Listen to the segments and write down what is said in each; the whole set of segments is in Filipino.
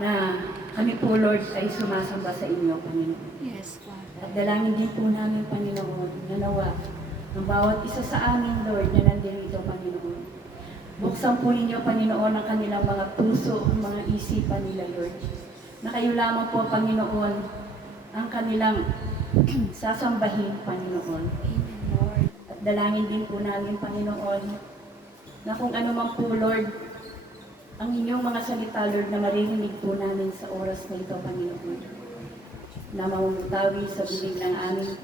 na kami po, Lord, ay sumasamba sa inyo, Panginoon. Yes, Father. At dalangin din po namin, Panginoon, na nawa ang bawat isa sa amin, Lord, na nandito, Panginoon. Buksan po ninyo, Panginoon, ang kanilang mga puso, ang mga isipan nila, Lord. Na kayo lamang po, Panginoon, ang kanilang sasambahin, Panginoon. Amen, Lord. At dalangin din po namin, Panginoon, na kung ano man po, Lord, ang inyong mga salita, Lord, na maririnig po namin sa oras na ito, Panginoon, na mamutawi sa bibig ng aming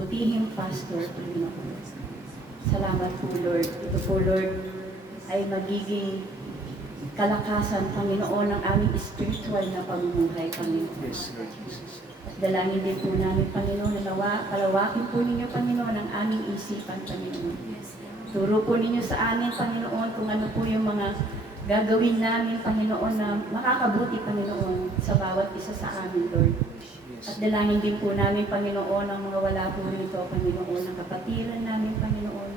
butihing pastor, Panginoon. Salamat po, Lord. Ito po, Lord, ay magiging kalakasan, Panginoon, ng aming spiritual na pamumuhay, Panginoon. Yes, Lord Jesus. At dalangin din po namin, Panginoon, na palawakin po ninyo, Panginoon, ang aming isipan, Panginoon. Yes, Lord. Turo po ninyo sa amin, Panginoon, kung ano po yung mga gagawin namin, Panginoon, na makakabuti, Panginoon, sa bawat isa sa amin, Lord. At dalangin din po namin, Panginoon, ang mga wala po rito, Panginoon, ang kapatiran namin, Panginoon.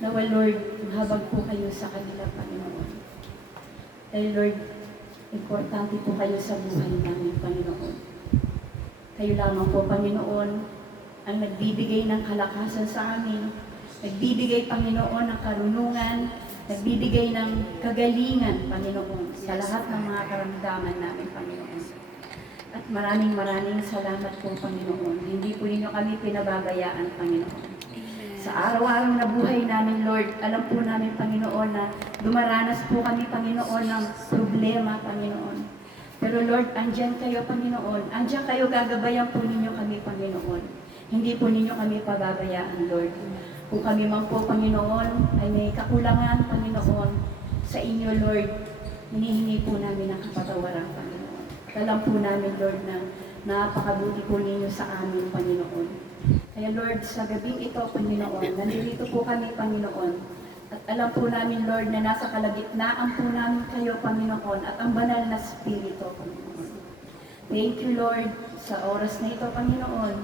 Nawa, Lord, habag po kayo sa kanila, Panginoon. Dahil, Lord, importante po kayo sa buhay namin, Panginoon. Kayo lamang po, Panginoon, ang nagbibigay ng kalakasan sa amin, nagbibigay, Panginoon, ng karunungan, nagbibigay ng kagalingan, Panginoon, sa lahat ng mga karamdaman namin, Panginoon. At maraming salamat po, Panginoon. Hindi po ninyo kami pinababayaan, Panginoon. Sa araw-araw na buhay namin, Lord, alam po namin, Panginoon, na dumaranas po kami, Panginoon, ng problema, Panginoon. Pero Lord, andyan kayo, Panginoon. Andyan kayo, gagabayan po ninyo kami, Panginoon. Hindi po ninyo kami pababayaan, Lord. Kung kami man po, Panginoon, ay may kakulangan, Panginoon, sa inyo, Lord, hinihingi po namin ang kapatawaran, Panginoon. At alam po namin, Lord, na napakabuti po ninyo sa amin, Panginoon. Kaya, Lord, sa gabing ito, Panginoon, nandito po kami, Panginoon. At alam po namin, Lord, na nasa kalagitnaan po namin kayo, Panginoon, at ang banal na Espiritu, Panginoon. Thank you, Lord, sa oras na ito, Panginoon.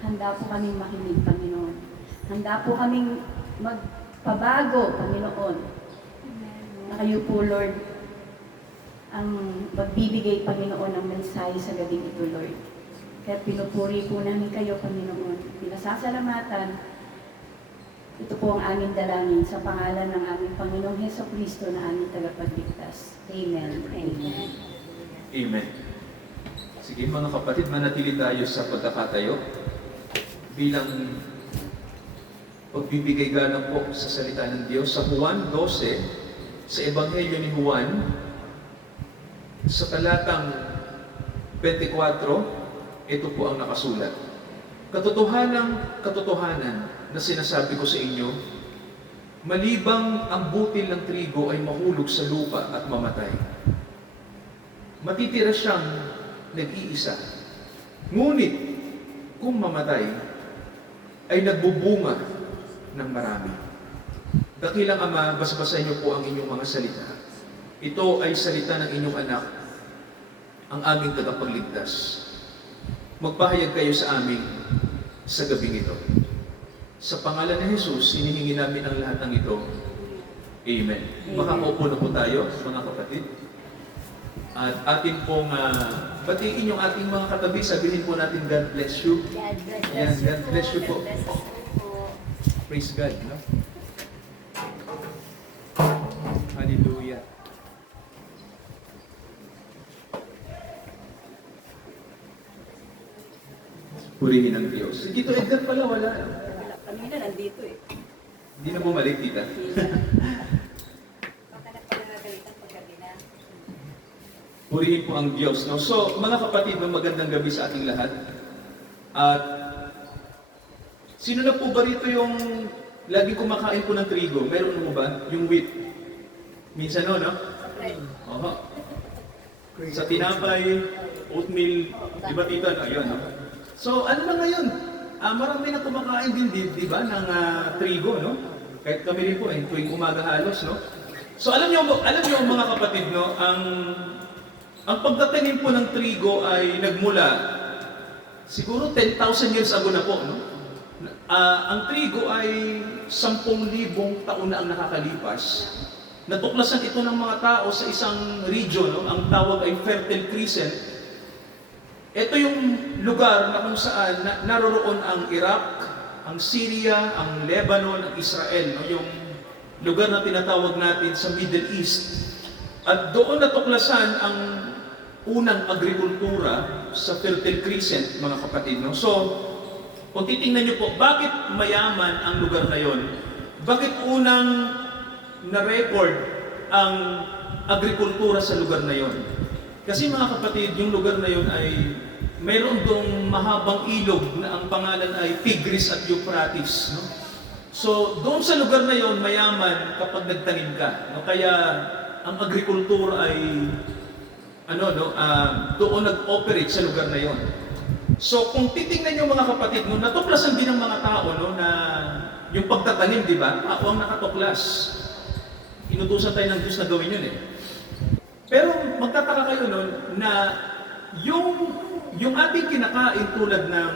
Handa po kaming makinig, Panginoon. Handa po kaming magpabago, Panginoon. Na kayo po, Lord, ang magbibigay, Panginoon, ng mensahe sa gabing ito, Lord. Kaya pinupuri po namin kayo, Panginoon. Pinasasalamatan. Ito po ang aming dalangin sa pangalan ng aming Panginoong Hesukristo na aming tagapagligtas. Amen. Amen. Amen. Sige mga kapatid, manatili tayo sa pagkakatayo bilang pagbibigay galang po sa salita ng Diyos. Sa Juan 12, sa Ebanghelyo ni Juan, sa talatang 24, ito po ang nakasulat. Katotohanan na sinasabi ko sa inyo, malibang ang butil ng trigo ay mahulog sa lupa at mamatay, matitira siyang nag-iisa. Ngunit, kung mamatay, ay nagbubunga ng marami. Dakilang Ama, basabasahin niyo po ang inyong mga salita. Ito ay salita ng inyong anak, ang aming tagapagligtas. Magpahayag kayo sa amin sa gabing ito. Sa pangalan ni Jesus, hinihingi namin ang lahat ng ito. Amen. Makakaupo na po tayo, mga kapatid. At atin pong batiin yung ating mga katabi. Sabihin po natin, God bless you. God bless Yan, you. God bless you po. God bless you po. Praise God. No? Hallelujah. Purihin ang Diyos. Dito Edgar pala, wala. Kanina nandito eh. Hindi na bumalik, tita. Purihin po ang Diyos. No? So, mga kapatid, magandang gabi sa ating lahat. At sino na po ba rito yung laging kumakain po ng trigo? Meron mo ba? Yung wheat? Minsan no? Oho. Sa tinapay, oatmeal, iba tita, ayun. No? So, ano na ngayon? Marami na kumakain din, di ba, ng trigo, no? Kahit kami rin po, tuwing umaga halos, no? So, alam niyo mga kapatid, no? Ang pagtatanim po ng trigo ay nagmula, siguro 10,000 years ago na po, no? Ang trigo ay 10,000 taon na ang nakakalipas. Natuklasan ito ng mga tao sa isang region, no? Ang tawag ay Fertile Crescent. Ito yung lugar na kung saan naroroon ang Iraq, ang Syria, ang Lebanon, ang Israel, no? Yung lugar na tinatawag natin sa Middle East. At doon natuklasan ang unang agrikultura sa Fertile Crescent, mga kapatid. No? So, kung titingnan niyo po, bakit mayaman ang lugar na yon? Bakit unang na-record ang agrikultura sa lugar na yon? Kasi mga kapatid, yung lugar na yon ay mayroon dong mahabang ilog na ang pangalan ay Tigris at Euphrates. No? So, doon sa lugar na yon, mayaman kapag nagtanim ka. No? Kaya, ang agrikultura ay doon nag-operate sa lugar na yon. So, kung titingnan niyo mga kapatid, no, natuklasan din ng mga tao no, na yung pagtatanim, di ba? Tao ang nakatuklas. Inutusan tayo ng Diyos na gawin yun eh. Pero magtataka kayo no, na yung ating kinakain tulad ng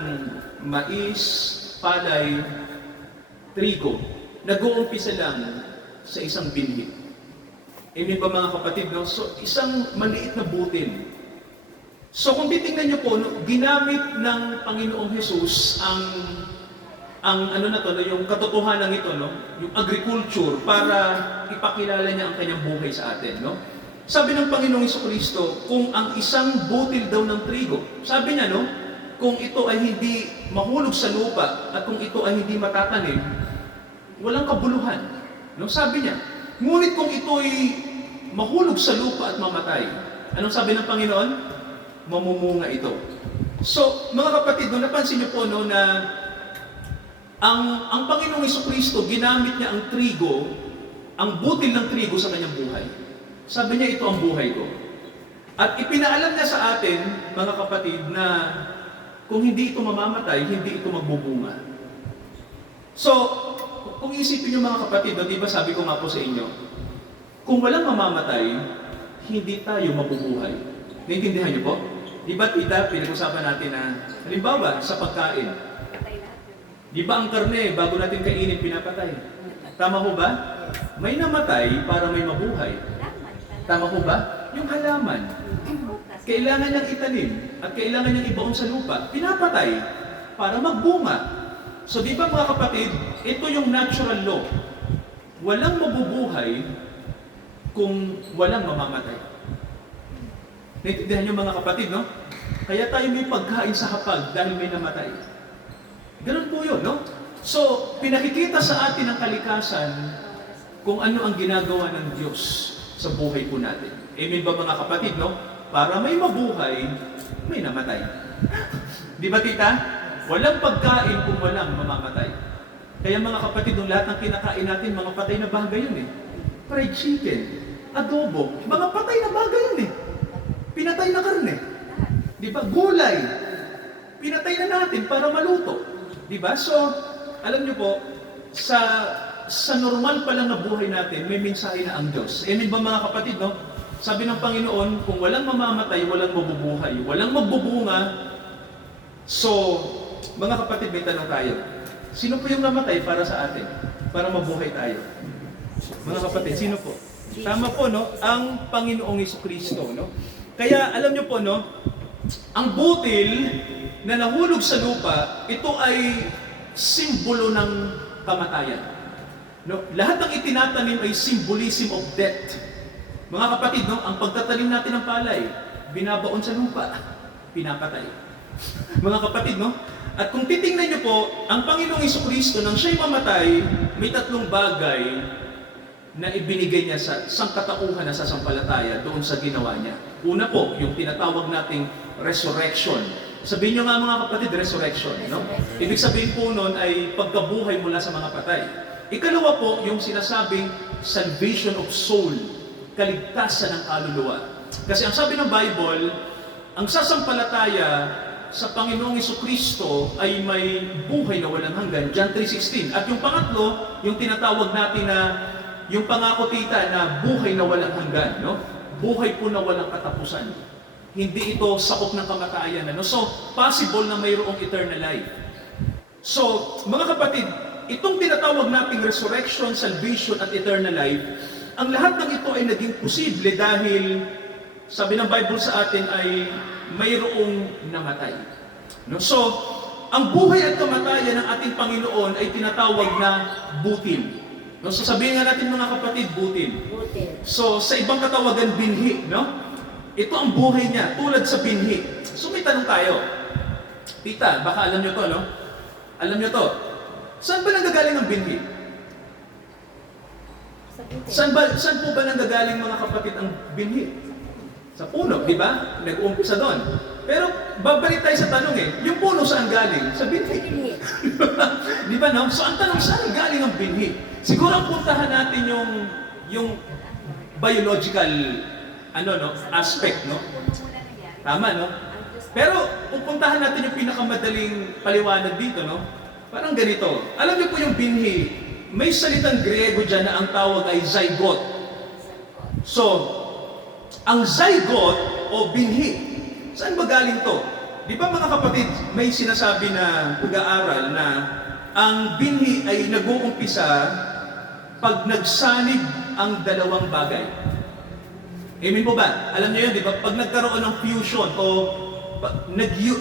mais, palay, trigo, nag-uumpisa lang sa isang binhi. Amen ba mga kapatid? No? So, isang maliit na butil. So, kung titingnan niyo po, no, ginamit ng Panginoong Jesus ang yung katotohanan ito, no? Yung agriculture, para ipakilala niya ang kanyang buhay sa atin. No? Sabi ng Panginoong Jesucristo, kung ang isang butil daw ng trigo, sabi niya, no, kung ito ay hindi mahulog sa lupa at kung ito ay hindi matatanim, walang kabuluhan. No? Sabi niya, ngunit kung ito ay mahulog sa lupa at mamatay, anong sabi ng Panginoon? Mamumunga ito. So, mga kapatid, no, napansin niyo po no, na ang Panginoong Jesucristo, ginamit niya ang trigo, ang butil ng trigo sa kanyang buhay. Sabi niya, ito ang buhay ko. At ipinaalam niya sa atin, mga kapatid, na kung hindi ito mamamatay, hindi ito magbubunga. So, kung isipin niyo mga kapatid, no, di ba sabi ko nga po sa inyo, kung walang mamamatay, hindi tayo mabubuhay. Naintindihan niyo po? Di ba, tita, pinag-usapan natin na, halimbawa, sa pagkain. Di ba ang karne, bago natin kainin, pinapatay? Tama ho ba? May namatay para may mabuhay. Tama ho ba? Yung halaman. Kailangan niyang itanim at kailangan niyang ibaon sa lupa. Pinapatay para magbunga. So di ba mga kapatid, ito yung natural law. Walang mabubuhay kung walang mamamatay. Naintindihan niyo mga kapatid, no? Kaya tayo may pagkain sa hapag dahil may namatay. Ganun po yun, no? So, pinakikita sa atin ang kalikasan kung ano ang ginagawa ng Diyos sa buhay po natin. Amen ba mga kapatid, no? Para may mabuhay, may namatay. Di ba tita? Walang pagkain kung walang mamamatay. Kaya mga kapatid, nung lahat ng kinakain natin, mga patay na bagay yun eh. Fried chicken, adobo, mga patay na bagay yun eh. Pinatay na karne. Di ba? Gulay. Pinatay na natin para maluto. Di ba? So, alam niyo po, sa normal pa lang na buhay natin, may mensahe na ang Diyos. Amen ba mga kapatid, no? Sabi ng Panginoon, kung walang mamamatay, walang mabubuhay. Walang magbubunga. So, mga kapatid, may tanong tayo. Sino po yung namatay para sa atin? Para mabuhay tayo. Mga kapatid, sino po? Tama po, no? Ang Panginoong Jesucristo, no? Kaya, alam niyo po, no? Ang butil na nahulog sa lupa, ito ay simbolo ng kamatayan. No? Lahat ng itinatanim ay symbolism of death. Mga kapatid, no? Ang pagtatanim natin ng palay, binabaon sa lupa, pinapatay. Mga kapatid, no? At kung titingnan niyo po, ang Panginoong Jesucristo, nang siya'y mamatay, may tatlong bagay na ibinigay niya sa sangkatauhan na sasampalataya doon sa ginawa niya. Una po, yung tinatawag nating resurrection. Sabihin niyo nga mga kapatid, resurrection. No? Ibig sabihin po noon ay pagkabuhay mula sa mga patay. Ikalawa po, yung sinasabing salvation of soul, kaligtasan ng kaluluwa. Kasi ang sabi ng Bible, ang sasampalataya sa Panginoong Jesucristo ay may buhay na walang hanggan. John 3:16. At yung pangatlo, yung tinatawag natin na yung pangako tita na buhay na walang hanggan, no? Buhay po na walang katapusan. Hindi ito sakop ng kamatayan. No? So, possible na mayroong eternal life. So, mga kapatid, itong tinatawag nating resurrection, salvation, at eternal life ang lahat ng ito ay naging posible dahil, sabi ng Bible sa atin ay mayroong namatay. No? So, ang buhay at kamatayan ng ating Panginoon ay tinatawag na butil. No? So, sabihin nga natin mga kapatid, butil. Butil. So, sa ibang katawagan, binhi. No? Ito ang buhay niya, tulad sa binhi. So, may tanong tayo. Tita, baka alam nyo to, no? Alam nyo to. Saan ba nanggagaling ang binhi? Sa butil. Saan po ba nanggagaling mga kapatid ang binhi? Sa puno, di ba? Nag-uumpisa doon. Pero babalik tayo sa tanong yung puno saan galing? Sa binhi. Binhi. Di ba no? So ang tanong, saan galing ang binhi? Siguro ang puntahan natin yung biological aspect, no? Tama, no? Pero pupuntahan natin yung pinakamadaling paliwanag dito, no? Parang ganito. Alam niyo po yung binhi, may salitang Griego dyan na ang tawag ay zygote. So, ang zygote o binhi, saan ba galing to? Di ba mga kapatid, may sinasabi na pag-aaral na ang binhi ay nag-uumpisa pag nagsanib ang dalawang bagay. Amen po ba? Alam niyo yun, di ba? Pag nagkaroon ng fusion o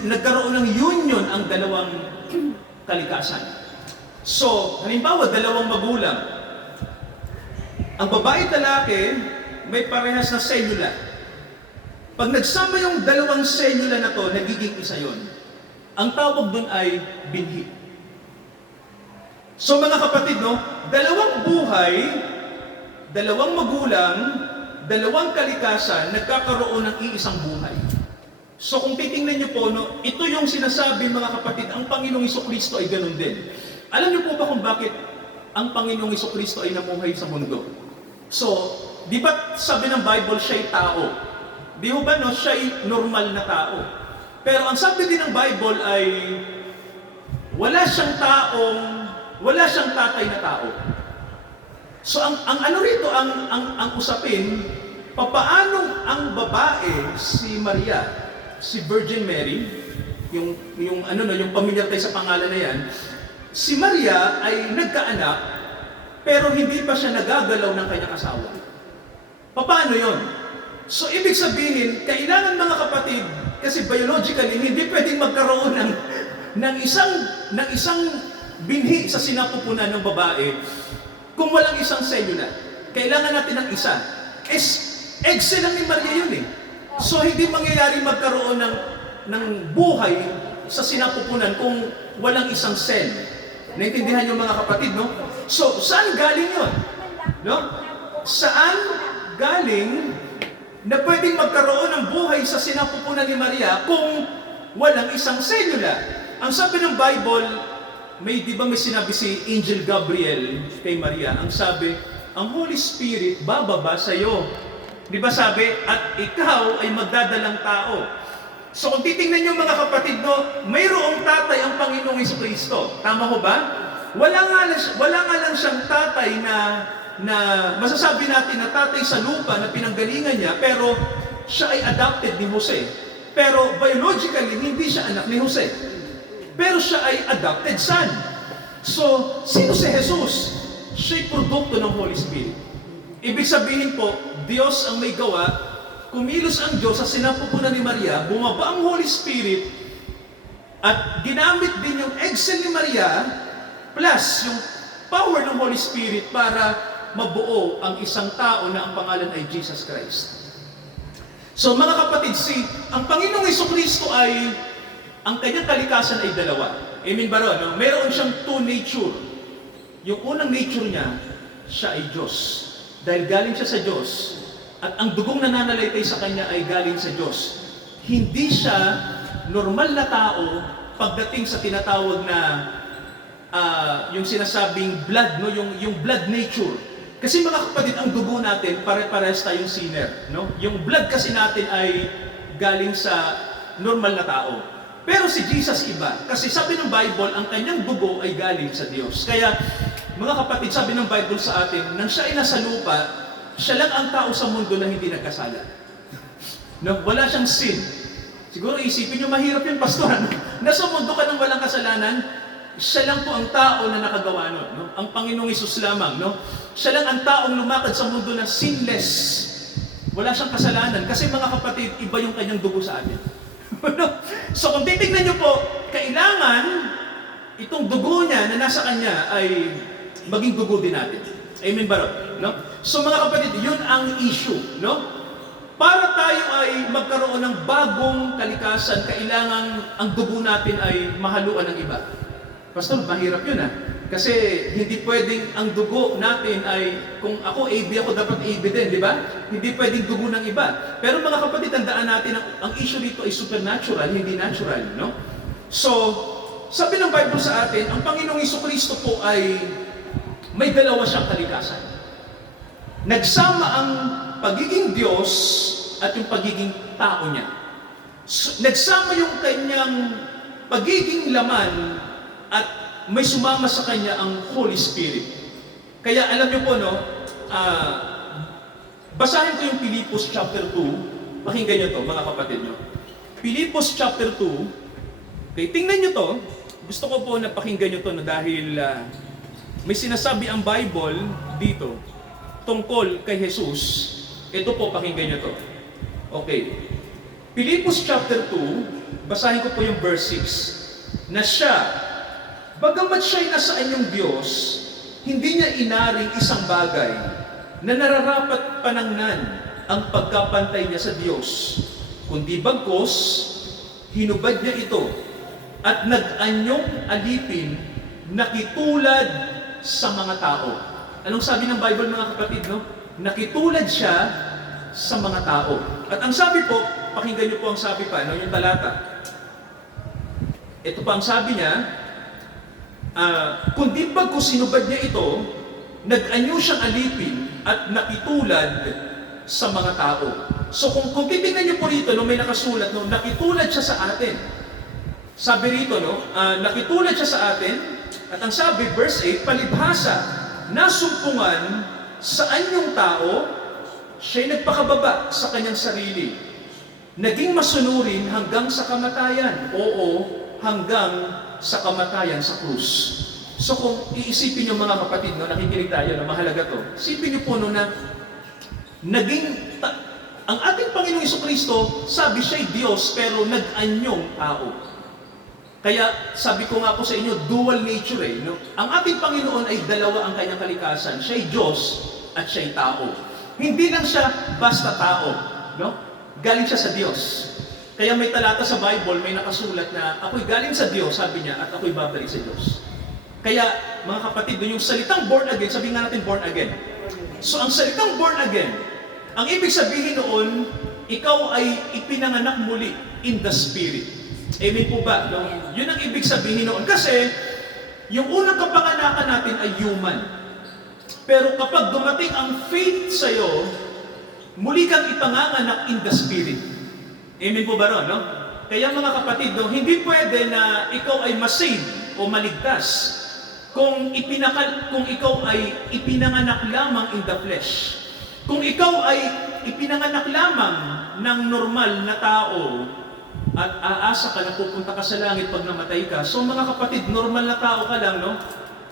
nagkaroon ng union ang dalawang kalikasan. So, halimbawa, dalawang magulang. Ang babae at lalaki, may parehas na selula. Pag nagsama yung dalawang selula na to, nagiging isa yon. Ang tawag dun ay binhi. So mga kapatid, no, dalawang buhay, dalawang magulang, dalawang kalikasan, nagkakaroon ng iisang buhay. So kung titingnan niyo po, no, ito yung sinasabi mga kapatid, ang Panginoong Jesucristo ay ganun din. Alam niyo po ba kung bakit ang Panginoong Jesucristo ay namuhay sa mundo? So, di ba sabi ng Bible, siya'y tao? Di ba no, siya'y normal na tao? Pero ang sabi din ng Bible ay wala siyang tatay na tao. So ang ano rito, ang usapin, papaano ang babae, si Maria, si Virgin Mary, yung pamilyar tayo sa pangalan na yan, si Maria ay nagkaanak, pero hindi pa siya nagagalaw ng kanyang asawa. Paano yon? So ibig sabihin, kailangan mga kapatid, kasi biologically, hindi pwedeng magkaroon ng isang binhi sa sinapupunan ng babae kung walang isang selula. Kailangan natin ng isa. Egg cell lang ni Maria yun eh. So hindi mangyayari magkaroon ng buhay sa sinapupunan kung walang isang cell. Naintindihan niyo mga kapatid, no? So, saan galing yun? No? Saan galing na pwedeng magkaroon ng buhay sa sinapupunan ni Maria kung walang isang selula? Ang sabi ng Bible, di ba may sinabi si Angel Gabriel kay Maria? Ang sabi, ang Holy Spirit bababa sa iyo. Di ba sabi, at ikaw ay magdadalang tao. So kung titingnan niyo mga kapatid, no, mayroong tatay ang Panginoong Jesucristo. Tama ho ba? Wala nga lang siyang tatay na masasabi natin na tatay sa lupa na pinanggalingan niya, pero siya ay adopted ni Jose. Pero biologically, hindi siya anak ni Jose. Pero siya ay adopted son. So, sino si Jesus? Siya'y produkto ng Holy Spirit. Ibig sabihin po, Diyos ang may gawa, kumilos ang Diyos sa sinapupunan ni Maria, bumaba ang Holy Spirit, at ginamit din yung egg cell ni Maria, plus yung power ng Holy Spirit para mabuo ang isang tao na ang pangalan ay Jesus Christ. So mga kapatid, ang Panginoong Jesucristo ay, ang kanyang kalikasan ay dalawa. Amen ba ron? No? Meron siyang two nature. Yung unang nature niya, siya ay Diyos. Dahil galing siya sa Diyos, at ang dugong nananalaytay sa kanya ay galing sa Diyos. Hindi siya normal na tao pagdating sa tinatawag na yung sinasabing blood, no? yung blood nature. Kasi mga kapatid, ang dugo natin, pare-pares tayong sinner. No? Yung blood kasi natin ay galing sa normal na tao. Pero si Jesus iba. Kasi sabi ng Bible, ang kanyang dugo ay galing sa Diyos. Kaya, mga kapatid, sabi ng Bible sa atin, nang siya ay nasa lupa, siya lang ang tao sa mundo na hindi nagkasala. No? Wala siyang sin. Siguro isipin nyo, mahirap yun, pastor. Nasa mundo ka ng walang kasalanan, Siya lang po ang tao na nakagawa nun, no? Ang Panginoong Hesus lamang, no? Siya lang ang taong lumakad sa mundo na sinless. Wala siyang kasalanan. Kasi mga kapatid, iba yung kanyang dugo sa atin. So kung titignan niyo po, kailangan itong dugo niya na nasa kanya ay maging dugo din natin. Amen ba ron? No? So mga kapatid, yun ang issue, no? Para tayo ay magkaroon ng bagong kalikasan, kailangan ang dugo natin ay mahaluan ng iba. Pastor, mahirap yun Kasi hindi pwedeng ang dugo natin ay, kung ako AB ako, dapat AB din, di ba? Hindi pwedeng dugo ng iba. Pero mga kapatid, tandaan natin, ang issue dito ay supernatural, hindi natural, no? So, sabi ng Bible sa atin, ang Panginoong Jesucristo po ay may dalawa siyang kalikasan. Nagsama ang pagiging Diyos at yung pagiging tao niya. So, nagsama yung kanyang pagiging laman at may sumama sa kanya ang Holy Spirit. Kaya alam niyo po, no, basahin ko yung Pilipos chapter 2. Pakinggan niyo to, mga kapatid niyo. Pilipos chapter 2. Okay, tingnan niyo to. Gusto ko po na pakinggan niyo to no, dahil may sinasabi ang Bible dito tungkol kay Jesus. Ito po, pakinggan niyo to. Okay. Pilipos chapter 2, basahin ko po yung verse 6. Na siya, bagamat siya'y nasa anyong Diyos, hindi niya inaring isang bagay na nararapat panangnan ang pagkapantay niya sa Diyos, kundi bagkus, hinubad niya ito at nag-anyong alipin nakitulad sa mga tao. Anong sabi ng Bible, mga kapatid, no? Nakitulad siya sa mga tao. At ang sabi po, pakinggan niyo po ang sabi pa, no? Yung talata. Ito pa ang sabi niya, kundi bagkus sinubad niya ito, nag-anyo siyang alipin at nakitulad sa mga tao. So kung titingnan niyo po rito, no, may nakasulat, no, nakitulad siya sa atin. Sabi rito, no, nakitulad siya sa atin, at ang sabi, verse 8, palibhasa, nasumpungan sa anyong tao, siya'y nagpakababa sa kanyang sarili. Naging masunurin hanggang sa kamatayan. Oo, hanggang sa kamatayan sa krus. So kung iisipin niyo mga kapatid, no, nakikinig tayo, no, mahalaga to. Isipin niyo po no, na ang ating Panginoong Jesucristo, sabi siya'y Diyos pero nag-anyong tao. Kaya sabi ko nga po sa inyo, dual nature no? Ang ating Panginoon ay dalawa ang kanyang kalikasan. Siya'y Diyos at siya'y tao. Hindi lang siya basta tao, no? Galing siya sa Diyos. Kaya may talata sa Bible, may nakasulat na ako'y galing sa Diyos, sabi niya, at ako'y babalik sa Diyos. Kaya, mga kapatid, yung salitang born again, sabihin nga natin born again. So, ang salitang born again, ang ibig sabihin noon, ikaw ay ipinanganak muli in the Spirit. Amen po ba? No? Yun ang ibig sabihin noon. Kasi, yung unang kapanganakan natin ay human. Pero kapag dumating ang faith sa'yo, muli kang ipanganganak in the Spirit. Amen po ba ron, no? Kaya mga kapatid, no, hindi pwede na ikaw ay masave o maligtas kung ikaw ay ipinanganak lamang in the flesh. Kung ikaw ay ipinanganak lamang ng normal na tao at aasa ka na pupunta ka sa langit pag namatay ka, so mga kapatid, normal na tao ka lang, no?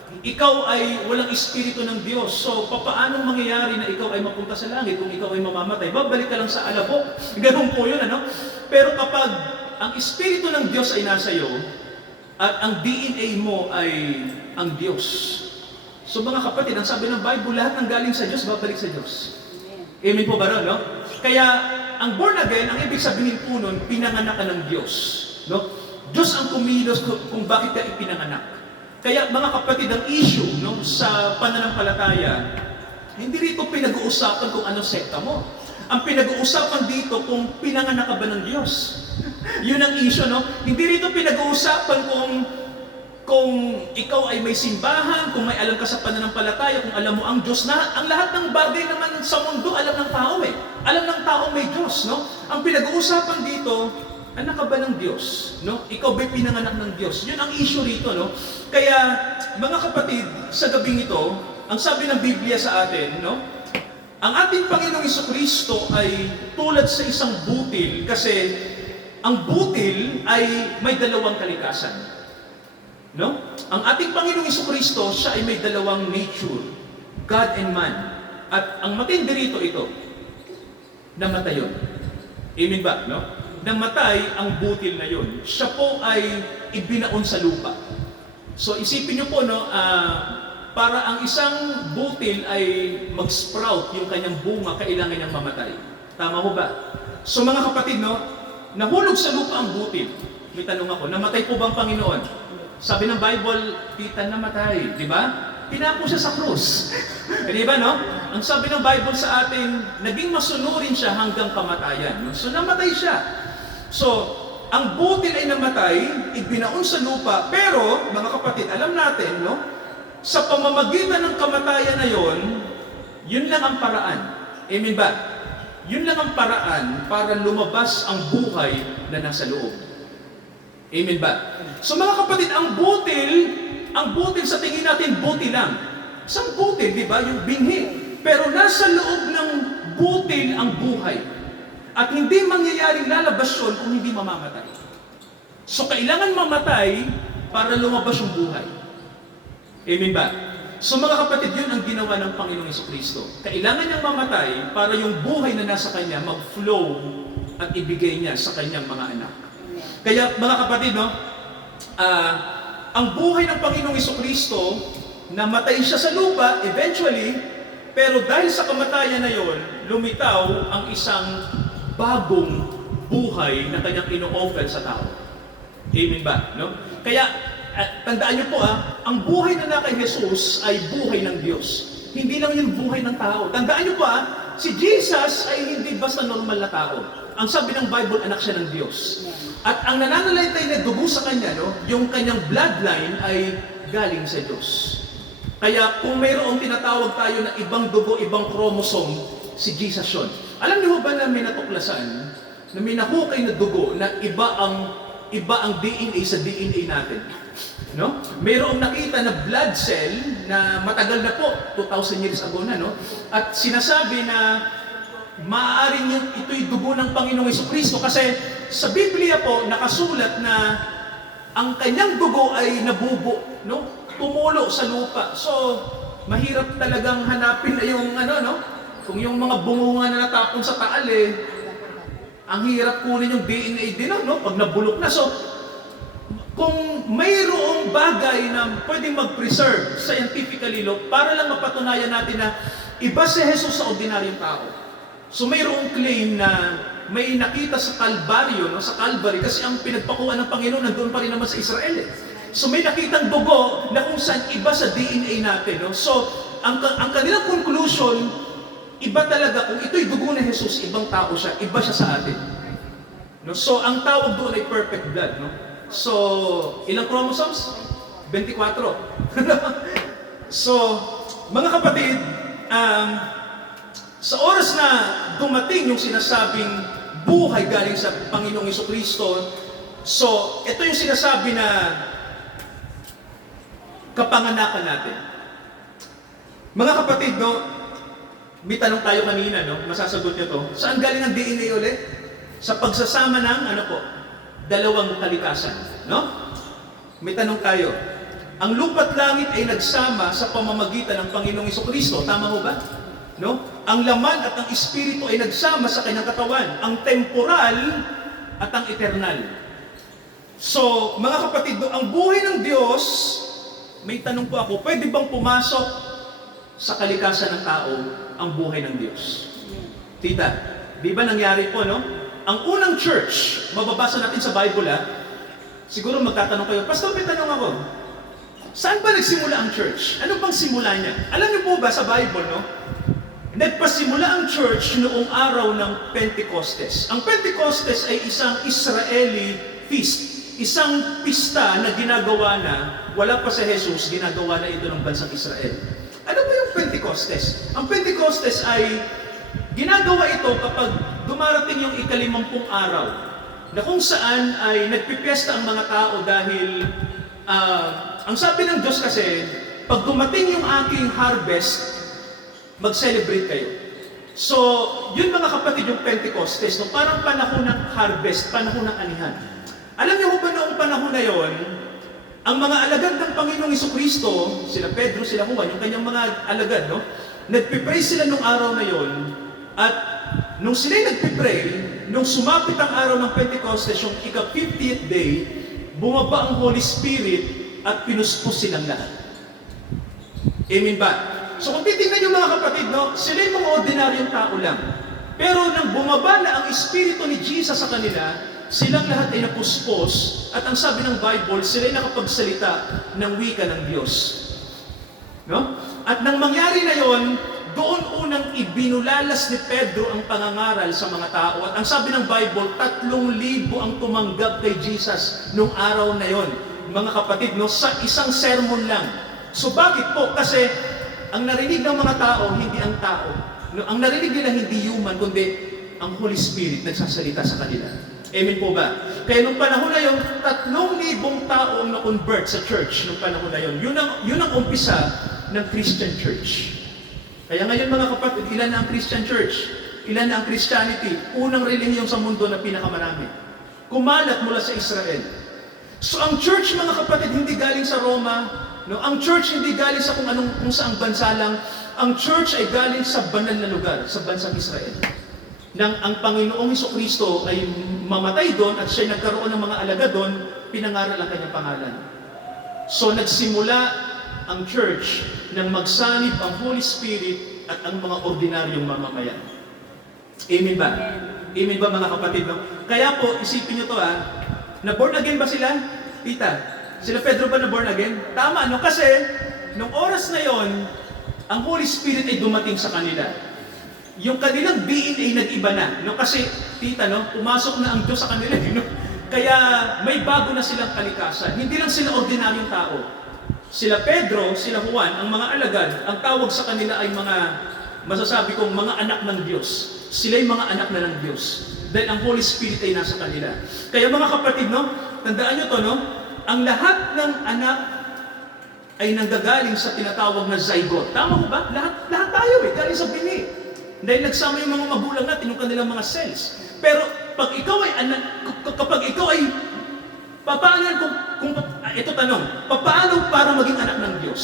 Ikaw ay walang espiritu ng Diyos. So, paano mangyayari na ikaw ay mapunta sa langit kung ikaw ay mamamatay? Babalik ka lang sa alabok. Ganun po yun, ano? Pero kapag ang espiritu ng Diyos ay nasa iyo at ang DNA mo ay ang Diyos. So, mga kapatid, ang sabi ng Bible, lahat ng galing sa Diyos, babalik sa Diyos. Amen po ba ron, no? Kaya, ang born again, ang ibig sabihin po nun, pinanganak ka ng Diyos. No? Diyos ang kumilos kung bakit ka ipinanganak. Kaya mga kapatid, ang issue no, sa pananampalataya, hindi rito pinag-uusapan kung anong sekta mo. Ang pinag-uusapan dito kung pinanganak ka ba ng Diyos. Yun ang issue, no? Hindi rito pinag-uusapan kung ikaw ay may simbahan, kung may alam ka sa pananampalataya, kung alam mo ang Diyos na. Ang lahat ng bagay naman sa mundo, alam ng tao eh. Alam ng tao may Diyos, no? Ang pinag-uusapan dito, anak ka ba ng Diyos? No? Ikaw ba'y pinanganak ng Diyos? Yun ang issue rito, no? Kaya, mga kapatid, sa gabing ito, ang sabi ng Biblia sa atin, no? Ang ating Panginoong Jesucristo ay tulad sa isang butil kasi ang butil ay may dalawang kalikasan. No? Ang ating Panginoong Jesucristo, siya ay may dalawang nature, God and man. At ang matindi rito ito, namatay yun. Amen ba? No? Namatay ang butil na yun. Siya po ay ibinaon sa lupa. So isipin niyo po, no, para ang isang butil ay mag-sprout yung kanyang bunga, kailangan niyang mamatay. Tama ho ba? So mga kapatid, no, nahulog sa lupa ang butil. May tanong ako, namatay po ba ang Panginoon? Sabi ng Bible, tita namatay, di ba? Pinako siya sa krus. Di ba, no? Ang sabi ng Bible sa atin, naging masunurin siya hanggang kamatayan. No? So namatay siya. So, ang butil ay namatay, ibinaon sa lupa, pero, mga kapatid, alam natin, no? Sa pamamagitan ng kamatayan na yon, yun lang ang paraan. Amen ba? Yun lang ang paraan para lumabas ang buhay na nasa loob. Amen ba? So mga kapatid, ang butil sa tingin natin, butil lang. Isang butil, di ba? Yung binhi. Pero nasa loob ng butil ang buhay. At hindi mangyayaring lalabas yun kung hindi mamamatay. So kailangan mamatay para lumabas yung buhay. Amen ba? So mga kapatid, yun ang ginawa ng Panginoong Jesucristo. Kailangan niyang mamatay para yung buhay na nasa Kanya mag-flow at ibigay niya sa Kanyang mga anak. Kaya mga kapatid, no, ang buhay ng Panginoong Jesucristo, namatay siya sa lupa eventually, pero dahil sa kamatayan na yon, lumitaw ang isang bagong buhay na Kanyang ino-offer sa tao. Amen ba? No? Kaya, tandaan niyo po ang buhay na kay Jesus ay buhay ng Diyos. Hindi lang yung buhay ng tao. Tandaan niyo po si Jesus ay hindi basta normal na tao. Ang sabi ng Bible, anak siya ng Diyos. At ang nananalaytay na dugo sa Kanya, no, yung Kanyang bloodline ay galing sa Diyos. Kaya kung mayroong tinatawag tayo na ibang dugo, ibang chromosome, si Jesus yun. Alam niyo ba na may natuklasan, na may nahukay na dugo na iba ang DNA sa DNA natin? No? Mayroong nakita na blood cell na matagal na po, 2,000 years ago na, no? At sinasabi na maaaring ito'y dugo ng Panginoong Jesucristo kasi sa Biblia po nakasulat na ang kanyang dugo ay nabubo, no? Tumulo sa lupa. So, mahirap talagang hanapin na yung kung yung mga bungunga na natapon sa taal ang hirap kunin yung DNA din, no? Pag nabulok na. So, kung mayroong bagay na pwedeng mag-preserve scientifically, para lang mapatunayan natin na iba si Jesus sa ordinaryong tao. So mayroong claim na may nakita sa Kalbaryo, no, sa Calvary, kasi ang pinagpakuan ng Panginoon nandoon pa rin naman sa Israel. So may nakitang dugo na kung saan iba sa DNA natin. No? So ang kanilang conclusion, iba talaga, kung ito'y dugo ni Jesus, ibang tao siya, iba siya sa atin. No? So ang tawag doon ay perfect blood. No? So ilang chromosomes? 24. So mga kapatid, sa oras na dumating yung sinasabing buhay galing sa Panginoong Jesucristo, so ito yung sinasabi na kapanganakan natin. Mga kapatid, no, may tanong tayo kanina, no, masasagot nyo to. Saan galing ang DNA ulit? Sa pagsasama ng, dalawang kalikasan, no? May tanong tayo. Ang lupa't langit ay nagsama sa pamamagitan ng Panginoong Jesucristo. Tama mo ba? No? Ang laman at ang espiritu ay nagsama sa kanyang katawan, ang temporal at ang eternal. So, mga kapatid, ang buhay ng Diyos, may tanong po ako, pwede bang pumasok sa kalikasan ng tao ang buhay ng Diyos? Tita, di ba nangyari po, no? Ang unang church, mababasa natin sa Bible, siguro magtatanong kayo, Pastor, may tanong ako, saan ba nagsimula ang church? Ano bang simula niya? Alam niyo po ba sa Bible, no? Nagpasimula ang church noong araw ng Pentecostes. Ang Pentecostes ay isang Israeli feast. Isang pista na ginagawa na, wala pa sa Jesus, ginagawa na ito ng bansang Israel. Ano ba yung Pentecostes? Ang Pentecostes ay ginagawa ito kapag dumarating yung ika-50 araw, na kung saan ay nagpipiesta ang mga tao dahil ang sabi ng Diyos kasi, pag dumating yung aking harvest, mag-celebrate kayo. So, yun mga kapatid, yung Pentecostes, no? Parang panahon ng harvest, panahon ng anihan. Alam niyo ba noong panahon na yon, Ang mga alagad ng Panginoong Jesucristo, sila Pedro, sila Juan, yung kanyang mga alagad, no? Nagpipray sila nung araw na yon, at nung sila nagpipray, nung sumapit ang araw ng Pentecostes, yung ika-50th day, bumaba ang Holy Spirit at pinuspos silang lahat. Amen ba? So kung titingnan nyo mga kapatid, no, sila yung mga ordinaryong tao lang. Pero nang bumaba na ang Espiritu ni Jesus sa kanila, silang lahat ay napuspos, at ang sabi ng Bible, sila ay nakapagsalita ng wika ng Diyos. No? At nang mangyari na yon, doon unang ibinulalas ni Pedro ang pangangaral sa mga tao. At ang sabi ng Bible, 3,000 ang tumanggap kay Jesus nung araw na yon. Mga kapatid, no, sa isang sermon lang. So bakit po? Kasi ang narinig ng mga tao, hindi ang tao. No, ang narinig nila hindi human, kundi ang Holy Spirit nagsasalita sa kanila. Amen po ba? Kaya nung panahon na yun, 3,000 tao ang na-convert sa church nung panahon na yun. Yun ang umpisa ng Christian church. Kaya ngayon mga kapatid, ilan na ang Christian church? Ilan na ang Christianity? Unang relihiyon sa mundo na pinakamarami. Kumalat mula sa Israel. So ang church mga kapatid, hindi galing sa Roma. No? Ang church hindi galing sa kung saang bansa lang. Ang church ay galing sa banal na lugar, sa bansang Israel. Nang ang Panginoong Jesucristo ay mamatay doon at siya nagkaroon ng mga alagad doon, pinangaral ang kanyang pangalan. So nagsimula ang church nang magsanib ang Holy Spirit at ang mga ordinaryong mamamayan. Amen ba? Amen ba mga kapatid? No? Kaya po, isipin nyo to na born again ba sila? Tita, sila Pedro ba na born again? Tama, no? Kasi, nung oras na yon, ang Holy Spirit ay dumating sa kanila. Yung kanilang being ay nag-iba na. No? Kasi, tita, no? Pumasok na ang Diyos sa kanila. No? Kaya, may bago na silang kalikasan. Hindi lang sila ordinaryong tao. Sila Pedro, sila Juan, ang mga alagad, ang tawag sa kanila ay mga, masasabi kong, mga anak ng Diyos. Sila ay mga anak na ng Diyos. Dahil ang Holy Spirit ay nasa kanila. Kaya mga kapatid, no? Tandaan nyo to, no? Ang lahat ng anak ay nanggagaling sa tinatawag na zygote. Tama ko ba? Lahat tayo galing sa bini. Dahil nagsama yung mga magulang natin, yung kanilang mga cells. Pero pag ikaw ay anak, kapag ikaw ay paano kung ito tanong, paano para maging anak ng Diyos?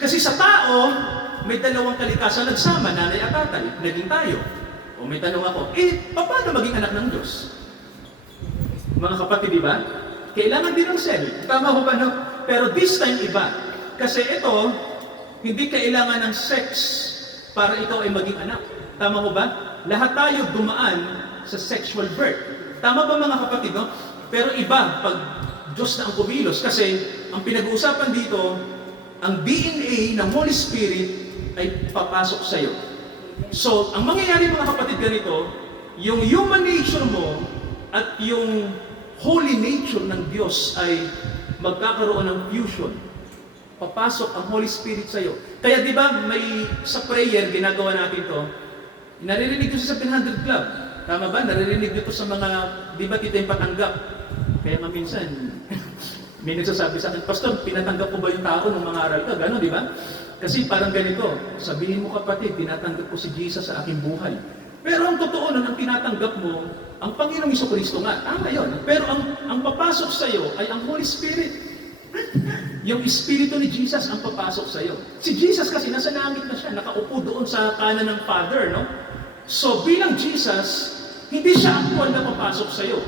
Kasi sa tao, may dalawang kalikasan nagsama, nanay at tatay, naging tayo. O may tanong ako, paano maging anak ng Diyos? Mga kapatid, di ba? Kailangan din ng cell. Tama ko ba, no? Pero this time, iba. Kasi ito, hindi kailangan ng sex para ikaw ay maging anak. Tama ko ba? Lahat tayo dumaan sa sexual birth. Tama ba mga kapatid, no? Pero iba, pag Diyos na ang kumilos. Kasi, ang pinag-uusapan dito, ang DNA ng Holy Spirit ay papasok sa iyo. So, ang mangyayari mga kapatid ganito, yung human nature mo at yung holy nature ng Diyos ay magkakaroon ng fusion. Papasok ang Holy Spirit sa iyo. Kaya di ba, may sa prayer, ginagawa natin to, naririnig ko sa 700 Club. Tama ba? Naririnig dito sa mga, di ba tita yung patanggap? Kaya nga minsan, may nagsasabi sa akin, Pastor, pinatanggap ko ba yung tao nung mga aral ka? Gano'n, di ba? Kasi parang ganito, sabihin mo kapatid, tinatanggap ko si Jesus sa aking buhay. Pero ang totoo nun, ang tinatanggap mo, ang Panginoong Jesucristo nga, tama yun. Pero ang papasok sa iyo ay ang Holy Spirit. Yung Espiritu ni Jesus ang papasok sa iyo. Si Jesus kasi nasa langit na siya, nakaupo doon sa kanan ng Father, no? So bilang Jesus, hindi siya actual na papasok sa iyo.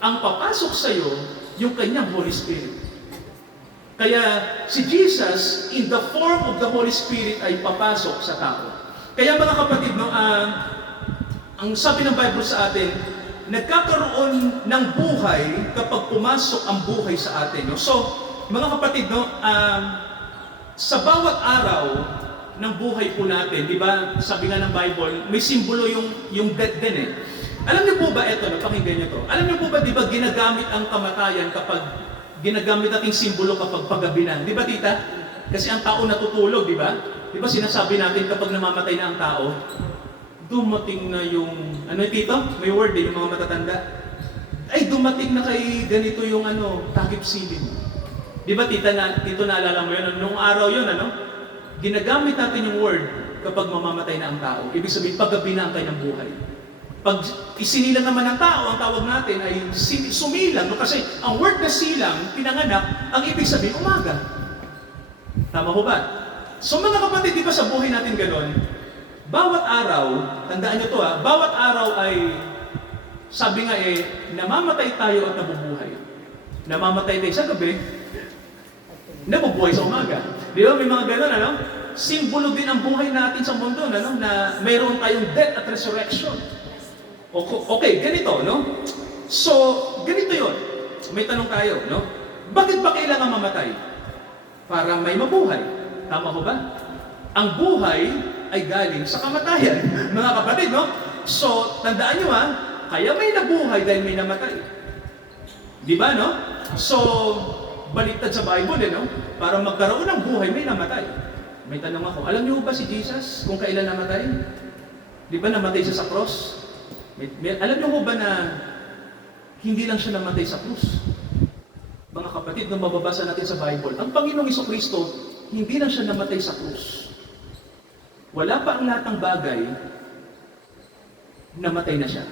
Ang papasok sa iyo, yung kanyang Holy Spirit. Kaya si Jesus, in the form of the Holy Spirit, ay papasok sa tao. Kaya mga kapatid, no, ang sabi ng Bible sa atin, nagkakaroon ng buhay kapag pumasok ang buhay sa atin. No? So, mga kapatid, no, sa bawat araw ng buhay po natin, di ba, sabi nga ng Bible, may simbolo yung death din eh. Alam niyo po ba, ito, pakinggan niyo to. Alam niyo po ba, di ba, ginagamit ang kamatayan kapag ginagamit nating simbolo kapag paggabi na. Di ba, tita? Kasi ang tao natutulog, di ba? Di ba sinasabi natin kapag namamatay na ang tao, dumating na yung, ano tito? May word yung mga matatanda. Ay, dumating na kay ganito yung takip siling. Di ba, tita, tito naalala mo yun? Nung araw yun, ginagamit natin yung word kapag mamamatay na ang tao. Ibig sabihin, paggabi na ang kanyang buhay. Pag isinilang naman ng tao, ang tawag natin ay sumilang. No? Kasi ang word na silang, pinanganak, ang ibig sabihin, umaga. Tama ko ba? So mga kapatid, di ba sa buhay natin gano'n? Bawat araw, tandaan nyo to bawat araw ay, sabi nga namamatay tayo at nabubuhay. Namamatay tayo sa gabi, nabubuhay sa umaga. Di ba may mga gano'n, ano? Simbolo din ang buhay natin sa mundo, ano? Na mayroon tayong death at resurrection. Okay, ganito, no? So, ganito yon. May tanong tayo, no? Bakit ba kailangan mamatay? Para may mabuhay. Tama ko ba? Ang buhay ay galing sa kamatayan, mga kapatid, no? So, tandaan nyo kaya may nabuhay dahil may namatay. Di ba, no? So, baliktad sa Bible, no? Para magkaroon ng buhay, may namatay. May tanong ako, alam niyo ba si Jesus kung kailan namatay? Di ba namatay siya sa cross? Alam niyo ba na hindi lang siya namatay sa krus? Mga kapatid, nung mababasa natin sa Bible, ang Panginoong Jesucristo, hindi lang siya namatay sa krus. Wala pa ang lahat ng bagay, namatay na siya.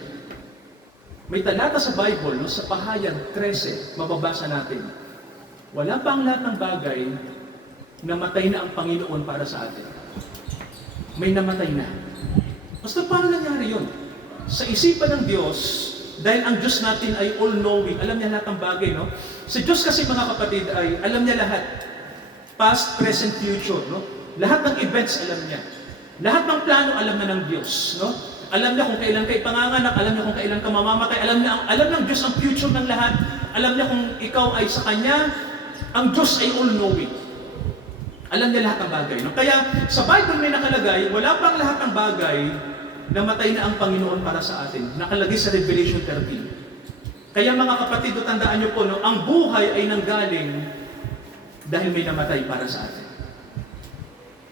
May talata sa Bible, no, sa Pahayag 13, mababasa natin. Wala pa ang lahat ng bagay, namatay na ang Panginoon para sa atin. May namatay na. Basta paano nangyari yun? Sa isipan ng Diyos, dahil ang Diyos natin ay all-knowing, alam niya lahat ng bagay, no? Sa Diyos kasi mga kapatid ay alam niya lahat. Past, present, future, no? Lahat ng events alam niya. Lahat ng plano alam na ng Diyos, no? Alam niya kung kailan ka ipanganganak, alam niya kung kailan ka mamamatay, alam ng Diyos ang future ng lahat. Alam niya kung ikaw ay sa Kanya, ang Diyos ay all-knowing. Alam niya lahat ng bagay, no? Kaya sa Bible may nakalagay, wala pang lahat ng bagay, namatay na ang Panginoon para sa atin. Nakalagay sa Revelation 13. Kaya mga kapatid, tandaan niyo po, no, ang buhay ay nanggaling dahil may namatay para sa atin.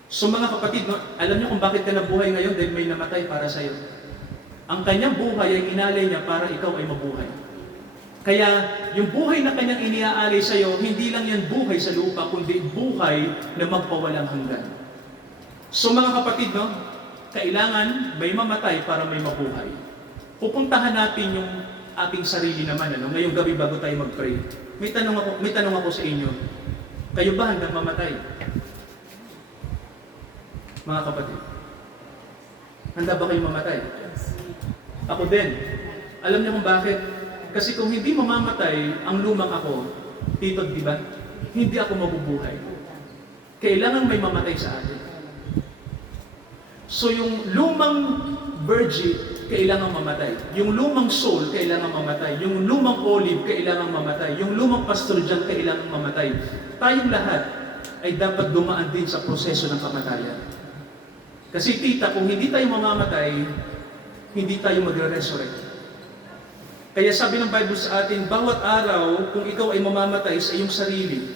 So mga kapatid, no, alam niyo kung bakit ka nabuhay ngayon dahil may namatay para sa iyo. Ang kanyang buhay ay inalay niya para ikaw ay mabuhay. Kaya yung buhay na kanyang iniaalay sa iyo, hindi lang yan buhay sa lupa, kundi buhay na magpawalang hanggan. So mga kapatid, no, kailangan may mamatay para may mabuhay. Pupuntahan natin yung ating sarili naman, ano, ngayong gabi bago tayo mag-pray. May tanong ako sa inyo. Kayo ba hanggang mamatay? Mga kapatid, handa ba kayo mamatay? Ako din. Alam niyo kung bakit? Kasi kung hindi mamamatay ang lumang ako, tito, di ba? Hindi ako mabubuhay. Kailangan may mamatay sa atin. So yung lumang virgin, kailangan mamatay. Yung lumang soul, kailangan mamatay. Yung lumang olive, kailangan mamatay. Yung lumang pastor dyan, kailangan mamatay. Tayong lahat ay dapat dumaan din sa proseso ng kamatayan. Kasi tita, kung hindi tayo mamamatay, hindi tayo magre-resurrect. Kaya sabi ng Bible sa atin, bawat araw, kung ikaw ay mamamatay sa iyong sarili,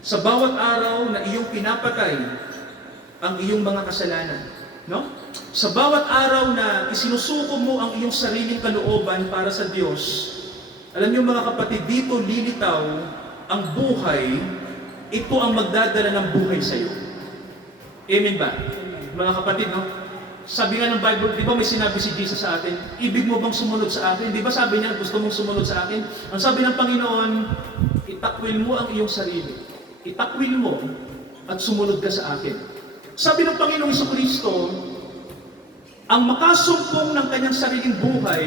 sa bawat araw na iyong pinapatay ang iyong mga kasalanan, no? Sa bawat araw na isinusuko mo ang iyong sariling kalooban para sa Diyos, alam niyo mga kapatid, dito lilitaw ang buhay, ito ang magdadala ng buhay sa iyo. Amen ba? Mga kapatid, no? Sabi nga ng Bible, di ba may sinabi si Jesus sa atin, ibig mo bang sumunod sa akin? Di ba sabi niya, gusto mong sumunod sa akin? Ang sabi ng Panginoon, itakwil mo ang iyong sarili. Itakwil mo at sumunod ka sa akin. Sabi ng Panginoong Jesucristo, ang makasumpong ng kanyang sariling buhay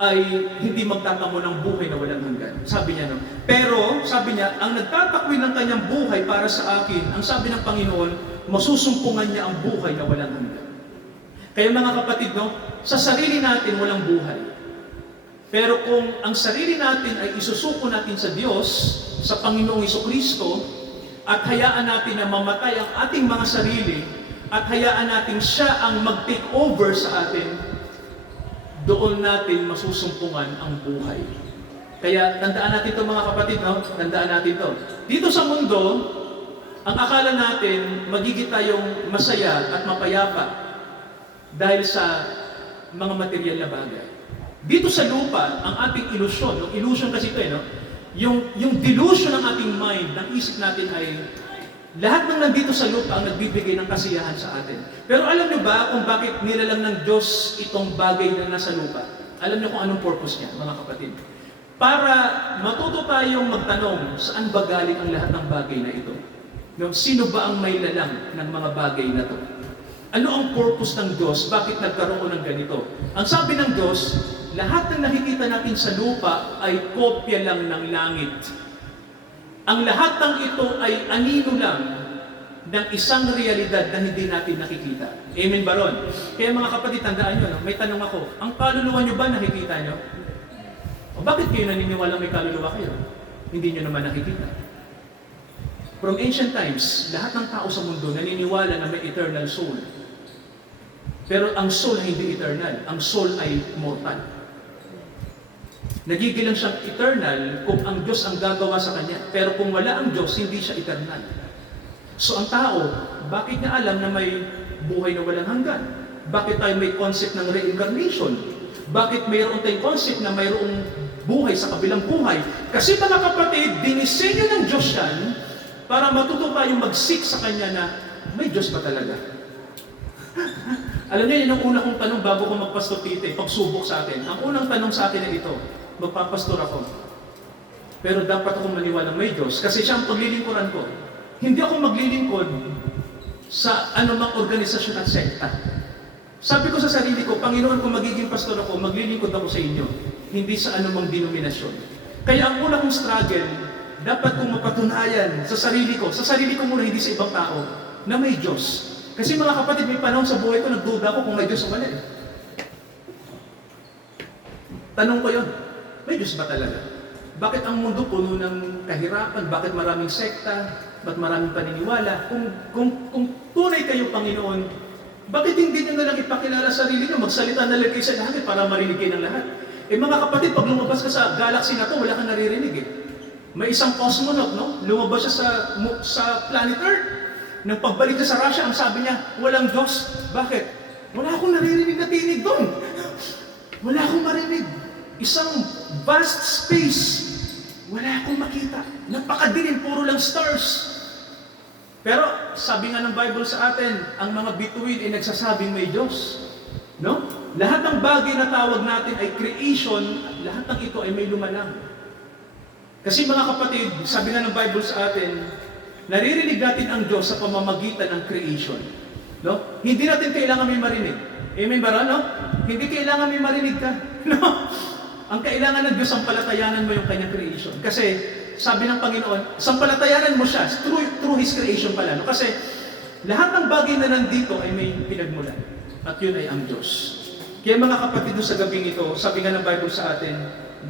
ay hindi magtatamo ng buhay na walang hanggan. Sabi niya, no? Pero, sabi niya, ang nagtatakwil ng kanyang buhay para sa akin, ang sabi ng Panginoon, masusumpungan niya ang buhay na walang hanggan. Kaya mga kapatid, no, sa sarili natin walang buhay. Pero kung ang sarili natin ay isusuko natin sa Diyos, sa Panginoong Jesucristo, at hayaan natin na mamatay ang ating mga sarili, at hayaan natin siya ang mag-take over sa atin, doon natin masusumpungan ang buhay. Kaya tandaan natin ito mga kapatid, no? Tandaan natin ito. Dito sa mundo, ang akala natin, magiging tayong masaya at mapayapa dahil sa mga material na bagay. Dito sa lupa, ang ating ilusyon, yung illusion kasi ito, no? Yung delusion ng ating mind, ng isip natin ay Lahat ng nandito sa lupa ang nagbibigay ng kasiyahan sa atin. Pero alam niyo ba kung bakit nilalang ng Diyos itong bagay na nasa lupa? Alam niyo kung anong purpose niya, mga kapatid? Para matuto tayong magtanong, saan ba galing ang lahat ng bagay na ito? No, sino ba ang may lalang ng mga bagay na ito? Ano ang purpose ng Diyos? Bakit nagkaroon ng ganito? Ang sabi ng Diyos, lahat ng nakikita natin sa lupa ay kopya lang ng langit. Ang lahat ng ito ay anino lang ng isang realidad na hindi natin nakikita. Amen ba ron? Kaya mga kapatid, tandaan nyo, no? May tanong ako, ang kaluluwa nyo ba nakikita nyo? O bakit kayo naniniwala may kaluluwa kayo? Hindi nyo naman nakikita. From ancient times, lahat ng tao sa mundo naniniwala na may eternal soul. Pero ang soul ay hindi eternal. Ang soul ay mortal. Nagigilang siyang eternal kung ang Diyos ang gagawa sa kanya. Pero kung wala ang Diyos, hindi siya eternal. So ang tao, bakit niya alam na may buhay na walang hanggan? Bakit tayo may concept ng reincarnation? Bakit mayroon tayong concept na mayroong buhay sa kabilang buhay? Kasi mga kapatid, dinisenyo ng Diyos yan para matuto tayong mag-seek sa Kanya na may Diyos ba talaga? Alam niyo, yun ang una kong tanong bago ko magpastor tite, pagsubok sa atin. Ang unang tanong sa atin ay ito, magpapastor ako. Pero dapat akong maniwala may Diyos kasi siya ang paglilingkuran ko. Hindi ako maglilingkod sa anumang organisasyon at sekta. Sabi ko sa sarili ko, Panginoon, kung magiging pastor ako, maglilingkod ako sa inyo, hindi sa anumang denominasyon. Kaya ang una kong struggle, dapat kong mapatunayan sa sarili ko muna, hindi sa ibang tao, na may Diyos. Kasi mga kapatid, may panahon sa buhay ko, nagduda ako kung may Diyos o wala. Tanong ko yun, may Diyos ba talaga? Bakit ang mundo puno ng kahirapan? Bakit maraming sekta? Bakit maraming paniniwala? Kung tunay kayo, Panginoon, bakit hindi nyo na lang ipakilala sarili nyo? Magsalita na lang kayo sa langit para marinig kayo ng lahat. Eh mga kapatid, pag lumabas ka sa galaxy na to, wala kang naririnig eh. May isang cosmonaut, no? Lumabas siya sa planet Earth. Nang pagbalik niya sa Russia, ang sabi niya, walang Diyos. Bakit? Wala akong naririnig na tinig doon. Wala akong marinig. Isang vast space. Wala akong makita. Napakadilim, puro lang stars. Pero sabi nga ng Bible sa atin, ang mga bituin ay nagsasabing may Diyos. No? Lahat ng bagay na tawag natin ay creation, lahat ng ito ay may lumalang. Kasi mga kapatid, sabi nga ng Bible sa atin, naririnig natin ang Diyos sa pamamagitan ng creation. No? Hindi natin kailangan may marinig. Amen ba, no? Hindi kailangan may marinig ka. No? Ang kailangan ng Diyos, sampalatayanan mo yung kanyang creation. Kasi, sabi ng Panginoon, sampalatayanan mo siya through His creation pala. No? Kasi, lahat ng bagay na nandito ay may pinagmulan. At yun ay ang Diyos. Kaya mga kapatid, sa gabing ito, sabi nga ng Bible sa atin,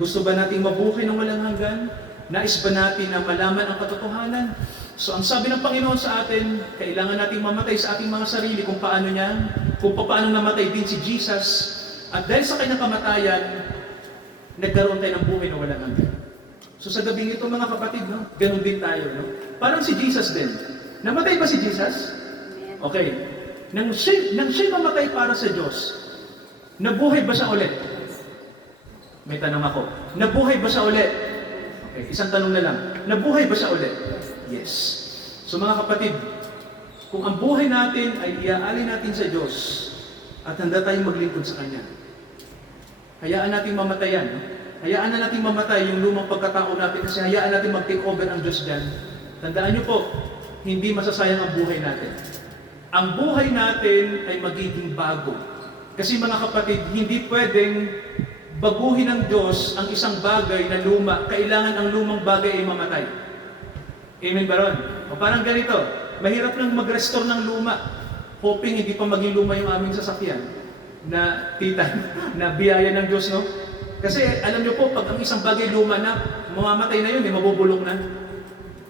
gusto ba nating mabuhay ng walang hanggan? Nais ba natin na malaman ang katotohanan? So ang sabi ng Panginoon sa atin, kailangan nating mamatay sa ating mga sarili kung paano namatay din si Jesus. At dahil sa kanyang kamatayan, nagkaroon tayo ng buhay na walang hanggan. So sa gabing ito mga kapatid, no? Ganun din tayo. No? Parang si Jesus din. Namatay ba si Jesus? Okay. Nang siya mamatay para sa Diyos, nabuhay ba siya ulit? May tanong ako. Nabuhay ba siya ulit? Okay, isang tanong na lang. Nabuhay ba siya ulit? Yes. So mga kapatid, kung ang buhay natin ay iaalin natin sa Diyos at handa tayong maglingkod sa Kanya, hayaan natin mamatayan. Hayaan na natin mamatay yung lumang pagkatao natin kasi hayaan natin mag-take over ang Diyos dyan. Tandaan niyo po, hindi masasayang ang buhay natin. Ang buhay natin ay magiging bago. Kasi mga kapatid, hindi pwedeng baguhin ng Diyos ang isang bagay na luma. Kailangan ang lumang bagay ay mamatay. Amen ba ron? O parang ganito, mahirap lang mag-restore ng luma. Hoping hindi pa maging luma yung aming sasakyan. Na tita, na biyaya ng Diyos, no? Kasi alam niyo po, pag ang isang bagay luma na, mamamatay na yun, mabubulok na.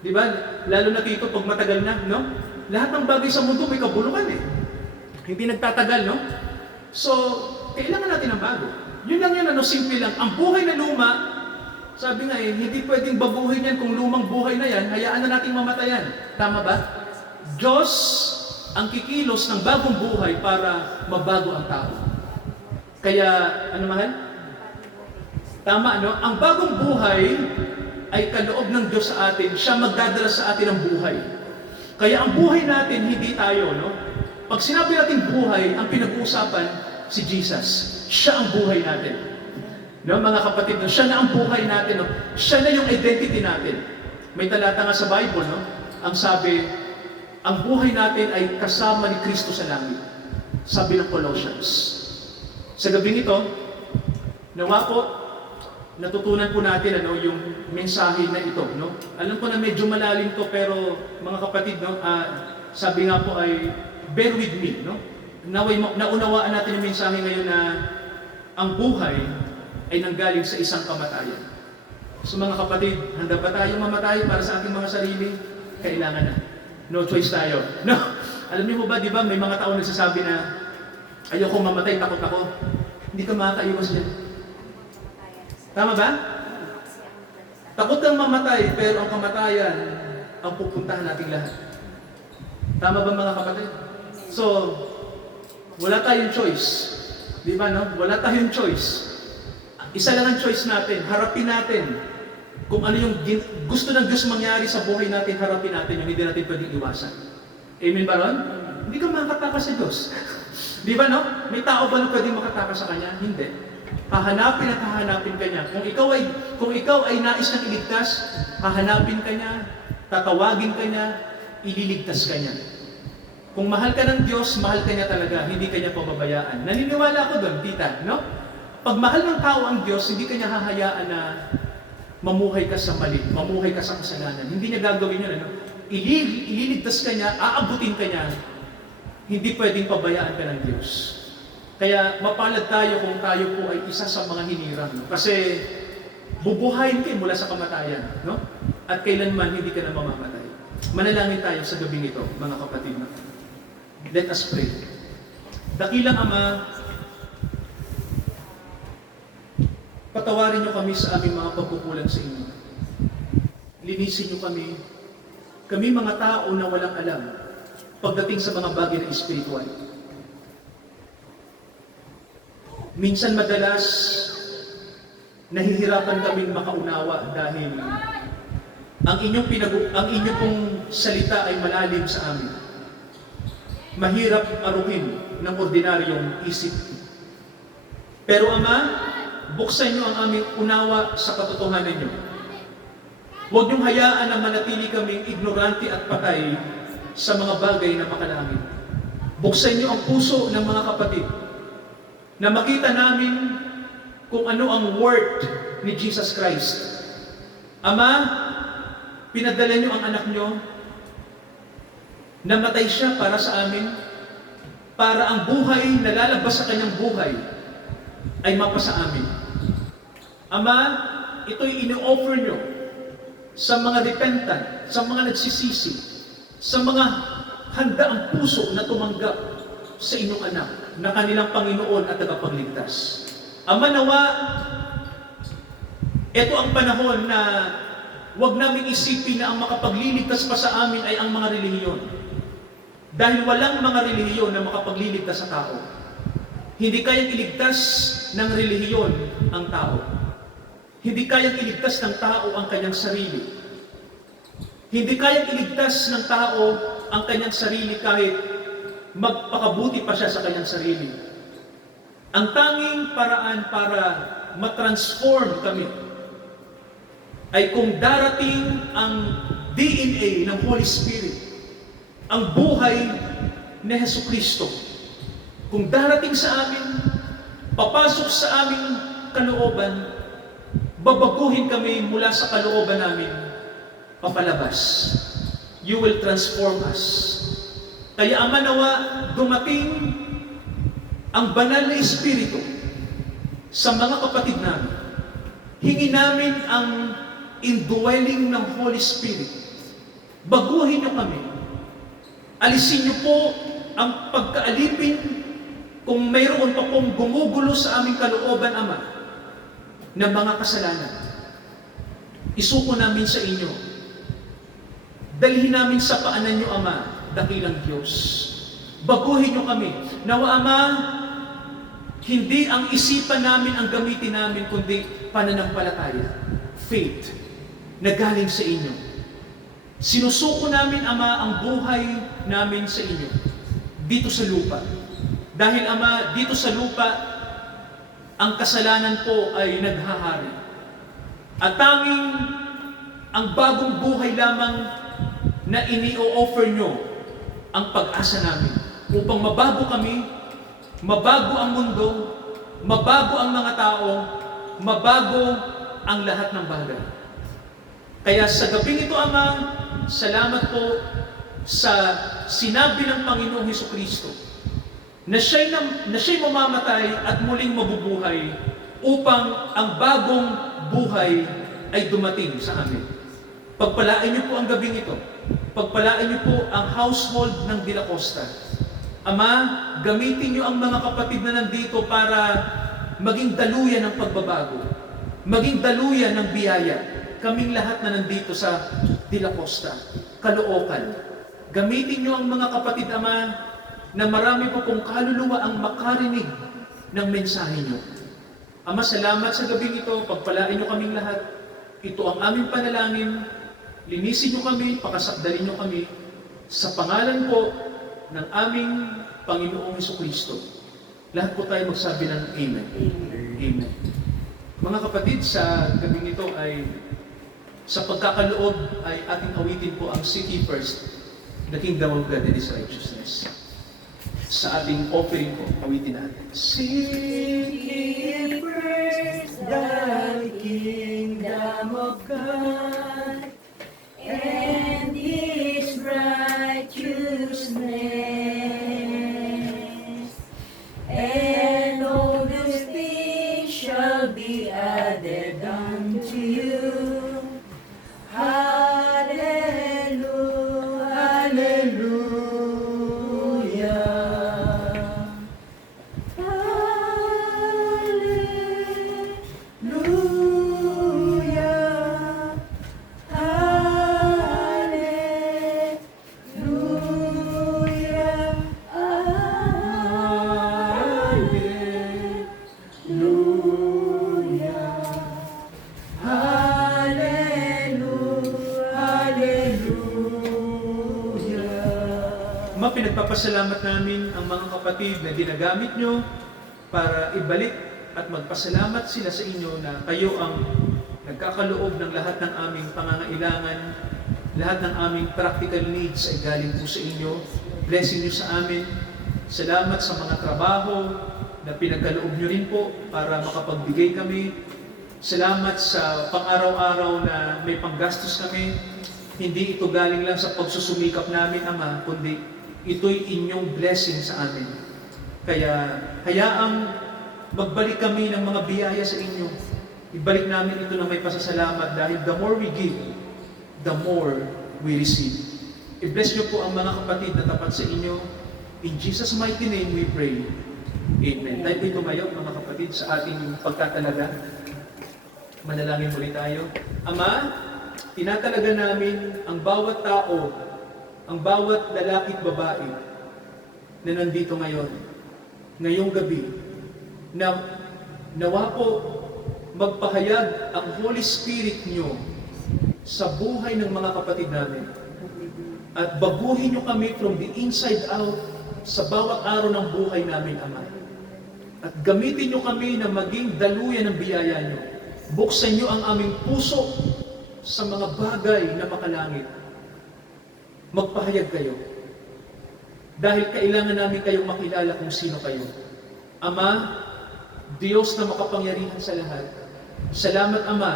Di ba? Lalo na dito, pag matagal na, no? Lahat ng bagay sa mundo may kabulukan eh. Hindi nagtatagal, no? So, kailangan natin ng bago. Yun lang yan, simple lang. Ang buhay na luma, sabi nga hindi pwedeng baguhin yan kung lumang buhay na yan, hayaan na nating mamatayan. Tama ba? Diyos ang kikilos ng bagong buhay para mabago ang tao. Kaya, ano mahal? Tama, no? Ang bagong buhay ay kaloob ng Diyos sa atin. Siya magdadala sa atin ng buhay. Kaya ang buhay natin, hindi tayo, no? Pag sinabi natin buhay, ang pinag-uusapan, si Jesus. Siya ang buhay natin. No, mga kapatid, no? Siya na ang buhay natin. No? Siya na yung identity natin. May talata nga sa Bible, no? Ang sabi, ang buhay natin ay kasama ni Kristo sa langit. Sabi ng Colossians. Sa gabing ito, nawa po, natutunan po natin yung mensahe na ito. No? Alam ko na medyo malalim to, pero mga kapatid, no, sabi nga po ay, bear with me. No? Naunawaan natin yung mensahe ngayon na ang buhay ay nanggaling sa isang kamatayan. So mga kapatid, handa ba tayong mamatay para sa ating mga sarili? Kailangan na. No choice tayo. No? Alam niyo mo ba, di ba, may mga tao nagsasabi na ayoko mamatay, takot ako. Hindi ka makakaiwas dyan. Tama ba? Takot kang mamatay, pero ang kamatayan ang pupuntahan nating lahat. Tama ba mga kapatid? So, wala tayong choice. Di ba, no? Wala tayong choice. Isa lang ang choice natin. Harapin natin. Kung ano yung gusto ng Diyos mangyari sa buhay natin, harapin natin yung hindi natin pwedeng iwasan. Amen ba ron? Hindi ka makatakas sa Diyos. Di ba, no? May tao ba na pwedeng makatakas sa Kanya? Hindi. Hahanapin at hahanapin ka niya. Kung ikaw ay nais ng iligtas, hahanapin ka niya, tatawagin ka niya, ililigtas ka niya. Kung mahal ka ng Diyos, mahal ka niya talaga, hindi ka niya pababayaan. Naniniwala ako doon, tita, no? Pag mahal ng tao ang Diyos, hindi ka niya hahayaan na mamuhay ka sa mali, mamuhay ka sa kasalanan. Hindi niya gagawin yun, ano? Ililigtas ka niya, aabutin ka niya, hindi pwedeng pabayaan ka ng Diyos. Kaya mapalad tayo kung tayo po ay isa sa mga hinirang. No? Kasi bubuhayin kayo mula sa kamatayan. No? At kailanman hindi ka na mamamatay. Manalangin tayo sa gabing ito, mga kapatid. No? Let us pray. Dakilang Ama, patawarin niyo kami sa aming mga pagkukulang sa inyo. Linisin niyo kami. Kami mga tao na walang alam pagdating sa mga bagay na espiritual. Minsan madalas, nahihirapan kaming makaunawa dahil ang inyong pong salita ay malalim sa amin. Mahirap aruhin ng ordinaryong isip. Pero Ama, buksan niyo ang aming unawa sa katotohanan niyo. Huwag niyong hayaan na manatili kaming ignorante at patay sa mga bagay na makalangit. Buksan niyo ang puso ng mga kapatid na makita namin kung ano ang worth ni Jesus Christ. Ama, pinadala niyo ang anak niyo, namatay siya para sa amin, para ang buhay na lalabas sa kanyang buhay ay mapasa amin. Ama, ito'y ini-offer niyo sa mga repentant, sa mga nagsisisi, sa mga handa ang puso na tumanggap sa inyong anak na kanilang Panginoon at tagapagligtas. Ama, nawa, ito ang panahon na huwag namin isipin na ang makapagliligtas pa sa amin ay ang mga relihiyon. Dahil walang mga relihiyon na makapagliligtas sa tao. Hindi kayang iligtas ng relihiyon ang tao. Hindi kayang iligtas ng tao ang kanyang sarili. Hindi kayang iligtas ng tao ang kanyang sarili kahit magpakabuti pa siya sa kanyang sarili. Ang tanging paraan para matransform kami ay kung darating ang DNA ng Holy Spirit, ang buhay ni Jesucristo. Kung darating sa amin, papasok sa aming kalooban, babaguhin kami mula sa kalooban namin, papalabas. You will transform us. Kaya Ama, nawa, dumating ang banal na Espiritu sa mga kapatid namin. Hingi namin ang indwelling ng Holy Spirit. Baguhin niyo kami. Alisin niyo po ang pagkaalipin kung mayroon pa pong gumugulo sa aming kalooban, Ama, na mga kasalanan. Isuko namin sa inyo. Dalhin namin sa paanan niyo, Ama, dakilang Diyos. Baguhin niyo kami. Nawa, Ama, hindi ang isipan namin ang gamitin namin, kundi pananampalataya, faith, na galing sa inyo. Sinusuko namin, Ama, ang buhay namin sa inyo dito sa lupa. Dahil, Ama, dito sa lupa, ang kasalanan po ay naghahari. At tanging ang bagong buhay lamang na ini-offer nyo ang pag-asa namin upang mabago kami, mabago ang mundo, mabago ang mga tao, mabago ang lahat ng bagay. Kaya sa gabing ito, Ama, salamat po sa sinabi ng Panginoong Hesukristo na siya'y mamamatay at muling mabubuhay upang ang bagong buhay ay dumating sa amin. Pagpalain niyo po ang gabing ito. Pagpalain niyo po ang household ng De La Costa. Ama, gamitin niyo ang mga kapatid na nandito para maging daluyan ng pagbabago, maging daluyan ng biyaya. Kaming lahat na nandito sa De La Costa, Caloocan. Gamitin niyo ang mga kapatid, Ama, na marami po pong kaluluwa ang makarinig ng mensahe niyo. Ama, salamat sa gabing ito. Pagpalain niyo kaming lahat. Ito ang aming panalangin. Linisin niyo kami, pakasakdalin niyo kami sa pangalan po ng aming Panginoong Hesukristo. Lahat po tayo magsabi ng Amen. Amen. Mga kapatid, sa gabing ito ay sa pagkakaloob ay ating awitin po ang Seek ye first the kingdom of God and His righteousness. Sa ating offering po, awitin natin. Seek ye first the kingdom of God and His righteousness, and all these things shall be added unto you. Hallelujah, hallelujah. Hallelujah, hallelujah, hallelujah, hallelujah. Pinagpapasalamat namin ang mga kapatid na ginagamit nyo para ibalik at magpasalamat sila sa inyo na kayo ang nagkakaloob ng lahat ng aming pangangailangan, lahat ng aming practical needs ay galing po sa inyo. Blessing nyo sa amin. Salamat sa mga trabaho na pinagkaloob nyo rin po para makapagbigay kami. Salamat sa pang-araw-araw na may panggastos kami. Hindi ito galing lang sa pagsusumikap namin, Ama, kundi ito'y inyong blessing sa amin. Kaya hayaang magbalik kami ng mga biyaya sa inyo. Ibalik namin ito na may pasasalamat dahil the more we give, the more we receive. I-bless niyo po ang mga kapatid na tapat sa inyo. In Jesus' mighty name we pray. Amen. Tayo po'y tumayo, mga kapatid, sa ating pagtatalaga. Manalangin muli tayo. Ama, tinatalaga namin ang bawat tao, ang bawat lalaki at babae na nandito ngayon, ngayong gabi, na nawa po magpahayag ang Holy Spirit nyo sa buhay ng mga kapatid namin. At baguhin nyo kami from the inside out sa bawat araw ng buhay namin, Ama. At gamitin nyo kami na maging daluyan ng biyaya nyo. Buksan nyo ang aming puso sa mga bagay na makalangit. Magpahayag kayo. Dahil kailangan namin kayong makilala kung sino kayo. Ama, Diyos na makapangyarihan sa lahat, salamat, Ama,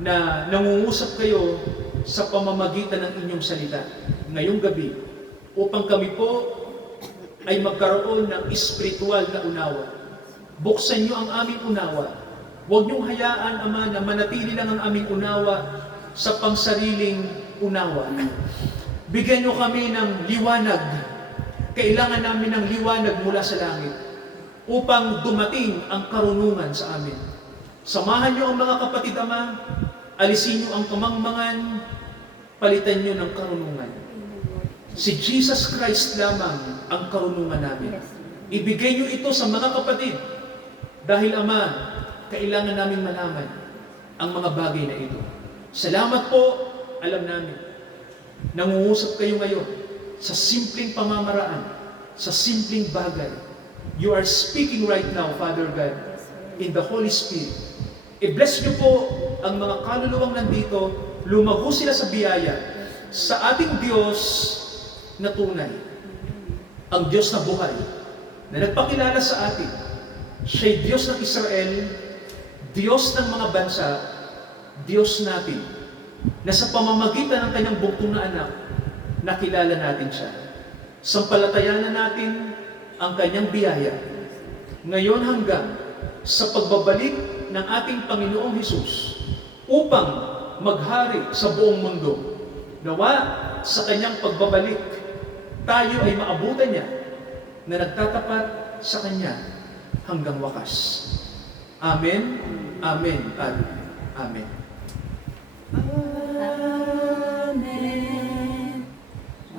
na nangungusap kayo sa pamamagitan ng inyong salita ngayong gabi upang kami po ay magkaroon ng espiritual na unawa. Buksan niyo ang aming unawa. Huwag niyong hayaan, Ama, na manatili lang ang aming unawa sa pangsariling unawa. Bigyan niyo kami ng liwanag. Kailangan namin ng liwanag mula sa langit upang dumating ang karunungan sa amin. Samahan niyo ang mga kapatid, Ama. Alisin niyo ang kamangmangan. Palitan niyo ng karunungan. Si Jesus Christ lamang ang karunungan namin. Ibigay niyo ito sa mga kapatid. Dahil, Ama, kailangan namin malaman ang mga bagay na ito. Salamat po, alam namin. Nangungusap kayo ngayon sa simpleng pamamaraan, sa simpleng bagay. You are speaking right now, Father God, in the Holy Spirit. I-bless niyo po ang mga kaluluwang nandito, lumago sila sa biyaya, sa ating Diyos na tunay. Ang Diyos na buhay, na nagpakilala sa atin. Siya'y Diyos ng Israel, Diyos ng mga bansa, Diyos natin, na sa pamamagitan ng kanyang bugtong na anak, nakilala natin siya. Sampalatayanan natin ang kanyang biyaya. Ngayon hanggang sa pagbabalik ng ating Panginoong Hesus upang maghari sa buong mundo. Nawa sa kanyang pagbabalik, tayo ay maabutan niya na nagtatapat sa kanya hanggang wakas. Amen, amen, at amen. Amen. Amen.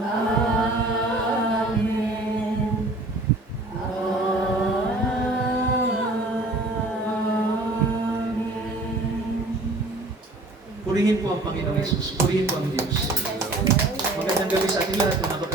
Amen. Purihin po ang Panginoong Hesus. Purihin po ang Diyos. Magandang gabi sa ating lahat, mga kapatid.